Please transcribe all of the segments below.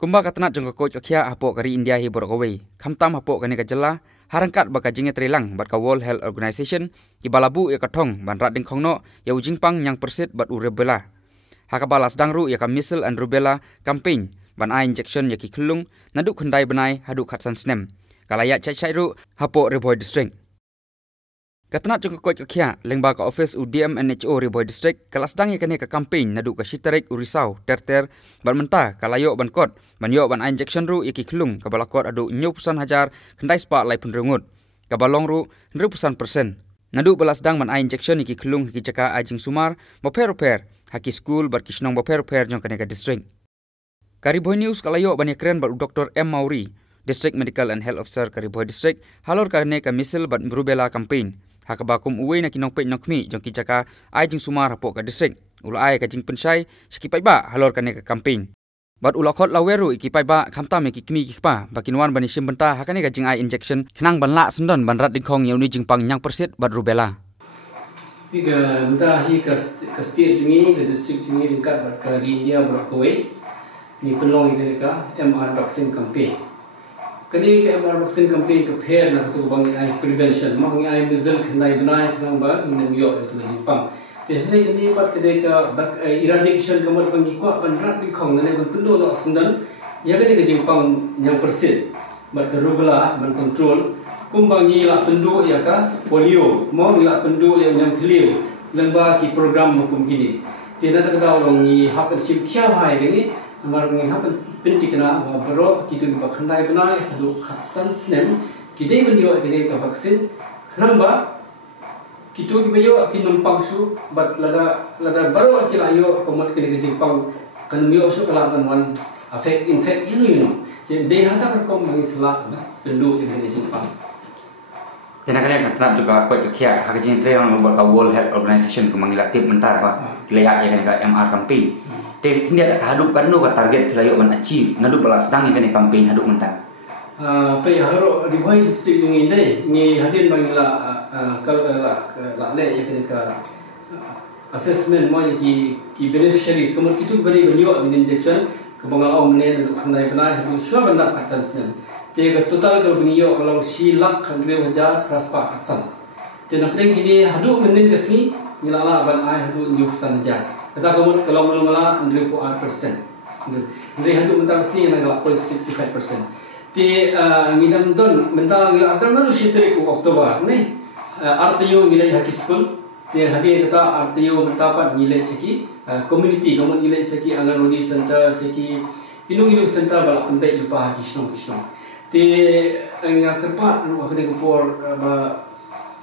Kumba katanat jong coach okia hapok kari India hi borok away. Kamtam hapok kani kajela harangkat baka jinge trilang bat ka World Health Organization ki balabu ya katong ban rat ding khongno ya ujingpang yang persit bat urubella. Hakabalas dangru ya ka measles and rubella campaign ban a injection ya ki khulung naduk khandai banai haduk khatsan snem. Kalaya chai ru hapok Riboy district. Katanat jong coach okia lengba ka office UDM NHO Riboy district kalas dang ya kani ka campaign naduk ka Shitarik Urisau terter ban menta kalayo ban kot ban yo ban injection ru ya ki khulung ka balakot adu nyupusan hajar khandai spa lai pun rengut ka balong ru 100% naduk balas dang ban injection ya ki khulung ki jaka ajing sumar boper haki school bar kishnong boper jong kani ka district. Kariboy news kalayo ban yakren bar Dr. M Mauri District Medical and Health Officer Kariboy district halor kane ka measles ban rubella campaign hakabakum uwe na kinong pe nokmi jong kijaka ay jing sumar hapok ka district ula ay ka jing pensai sikipay ba halor kane ka campaign bat ulakot laweru ikipay ba kamtam ikikmi kikpa bakinwan bani simbenta hakane ka jing ay injection khnang banla sendon banrat dingkhong yauni jing pang nyang persit bat rubella biga menta hi ka state jingi ka district jingi ringkat bat ka India Brokaway ni pelong ikane ka MR vaccine campaign kani ke MR vaccine campaign ke phair na tu bang ai prevention mang ai measles khnai banai khnang ba ngin yo tu jipang te hnai kani pat ke ka eradication kamot bang ko ban rat di khong ne ban pundo no sendan ya ke jipang yang persit bat ke rubella ban control kumbang ni la pundo ya ka polio mo ni la pundo yang thliu lengba ki program hukum kini te na ta daw long ni hap sim khya bhai kani amar ngi hap pinti kena bro kitu ba khandai banai hadu khatsan snem kidei banyo kene ka vaksin khnamba kitu ki bayo ki numpang su bat lada baro ki layo komot kene jipang kan mio su kala wan affect infect you know ye de hata kom ngi sala pendu kene jipang tena kalian katrat juga ko kia hakajin trail ka World Health Organization kumangila tip mentar ba kilaya ya ka MR campaign te hindia haduk kan no target layo man achieve nadu balas dang ini campaign haduk menta pe haro Riboy district ni inde ni hadin bangila la le ya ka assessment mo ki beneficiaries kamur kitu bari banyo din injection ka bangal om ne nadu khandai banai hadu shwa banda khasan snen te ka total ka banyo kalau si lak 100,000 praspa khasan te na pleng kini hadu menin kasi ngilala ban ai hadu nyusan jar kata kamu kalau mula 100%. Dari hadu mentang sini yang ngelak 65%. Ti ngidam don mentang ngilak asal malu Shitarik Oktober ni RTO ngilai haki school. Ti hadi kata RTO mentapat ngilai ceki community kamu ngilai ceki Anganwadi center ceki kinu center balak pendek lupa kisnong. Ti ngak kerpat lu akhirnya kupor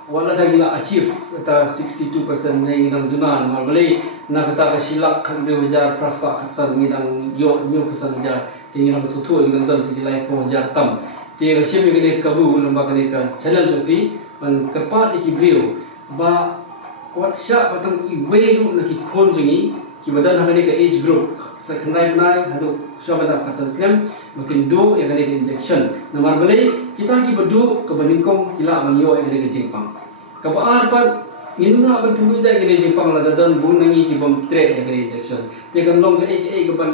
wala dah gila achieve kata 62% ni ngidang dunan mal beli na kata ka silak kan be wajar praspa khasan ngidang yo nyu pesan jar ti ngidang sutu ngidang don sigilai ko jar tam ti shimi gede kabu lomba kani ka channel jopi man kerpat ikibrio ba WhatsApp patang iwedu na ki khon jingi ki badan hangani ka age group sa khnai banai hadu syabada khasan slam makin do yang ada injection nomor beli kita ki bedu ke baningkong kila manyo yang ada jingpang kabar pat nginu na ban tulu dai kene jingpang la dadan bun nangi ki bom tre yang ada injection te kan long ke ke ban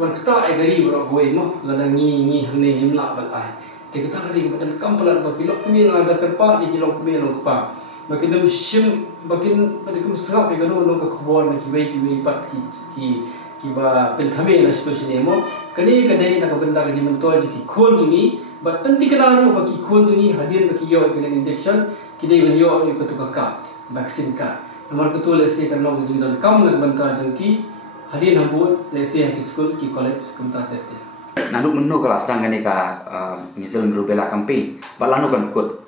kata ai gari bro boy mo la ngi hne ngim la ban ai te kata kali badan kampalan ba kilo kemi ada kerpa di kilo kemi lo pa makin dum shim bakin badikum sangap ke no ka khobor na ki wei pat ki ba penthame na situation mo kani kadai na ka benda ka jiman to ki khon jungi ba tanti kana ro ba ki khon jungi hadin ba ki yo ke injection ki dei ban yo ko to ka vaccine ka nomor ko to le se kan lo jungi dan kam na banta jangki hadin hambu le se ki school ki college kum ta terte nanu menno kelas dang kani ka measles rubella campaign balanu kan kut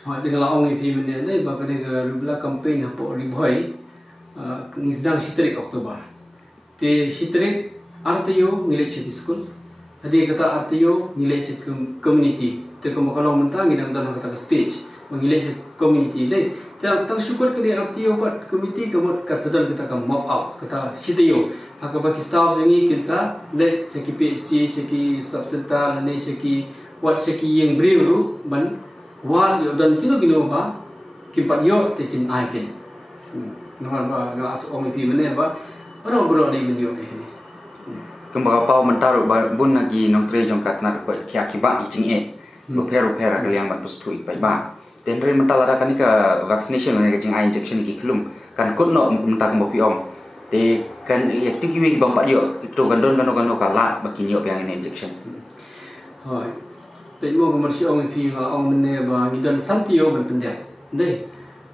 dengan laong ini benda ni bahkan dengan rubella campaign hapok Riboy ni sedang Shitarik Oktober. Te Shitarik RTO ngilai cek school. Hadi kata RTO ngilai cek community. Te kalau mentang ngidang dan kata stage mengilai cek community ni. Tang syukur ke RTO pat community kamu kasadan kita kan mop out kata Shitayo. Haka bagi staff jangi kinsa le cek PSC cek subsental ni cek what cek yang beriru ban wal yo dan kilo ba kimpat yo te chin ai ken nomor ba gelas om pi mene ba bro ni video ni kembang pau mentar bun lagi nong tre jong kat nak ko kia kiba icing repair kaliang bat pustui pai ba ten re mental ada kan ka vaccination ne jing injection ki klum kan kut no mentar mo piom te kan yak tu kiwi bang pat yo itu gandon kala baki yo piang injection hoi pe mo ko marsi ong pi ga ong ne ba ngidan santio ban pendek dei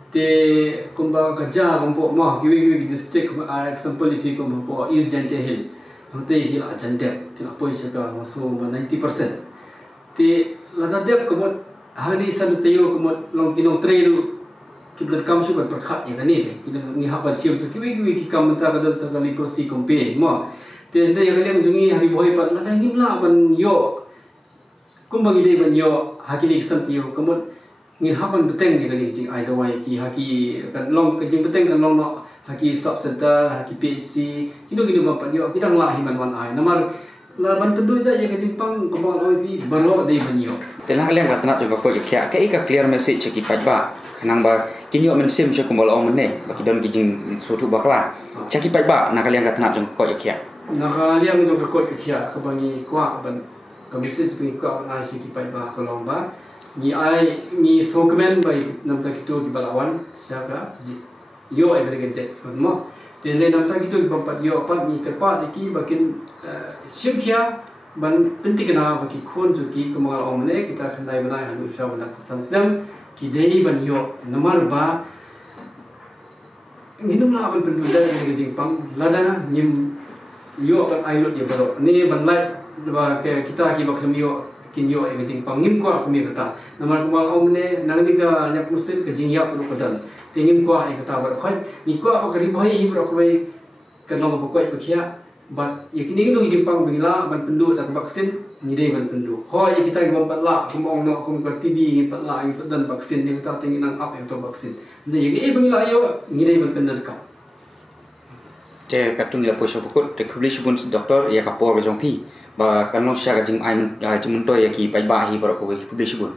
te kumba kaja kompo ma kiwi district example pi kompo East Jante Hill hote hil ajande kila poi saka maso 90% te lada dep komot hani san teo komot long kinong trairu kibdan kam su ban perkhat ya kani de ni ha ba siam sa kiwi ki kam ta kadal sa kali prosi kompe ma te nda ya kalian jungi hari boy pat lada ngimla ban yo kumba gide ban yo hakili san teo komot ngin hapan beteng ya kali jing ai dawai ki haki kan long ke jing beteng kan long no haki sub center haki PHC kino bapak yo kidang lah himan wan ai namar laban tendu ja ya ke jimpang kembang oi baro dei banyo telah kalian kat nak coba ko ya ke clear message ki pai ba kanang ba kinyo men sim che kumbol ong ne baki don ki jing sutu bakla caki pai ba nak kalian kat nak ko ya na kalian jo ko ya ke bangi kwa ban ka message bi ko na si ki pai ba ko lomba ni ai ni sokmen bai nam ta kitu ki balawan saka yo ai bergen tek mo ten le nam ta kitu bampat yo pat ni tepat iki bakin simkia ban penting na baki khon ju ki kumal omne kita khandai banai hanu sha bana sansam ki dei ban yo nomor ba minum la ban pendu da ke jingpang lada nim yo kan ai lot ye baro ni ban lai ba ke kita ki bakham yo kin yo e jingpang nim ko ko mi kata nomor kumal omne nang ni ka nyak musil ke jing ya pu padan tingin ko ai kata bar khoi ni ko apa kari boy hi bro ko kan long ko koi pakhia bat yakini nung jimpang bingla ban pendu dak vaksin ni dei ban pendu hoi kita ngom patla kumong no kum ka TB ni patla ni padan vaksin ni ta tingin nang up yang to vaksin ni yagi bingla yo ni dei ban pendan ka te katung la posho pokot te publish bun doktor ya ka por jong pi ba kan long sha ka jing ai mun to ya ki pai ba hi bro ko publish bun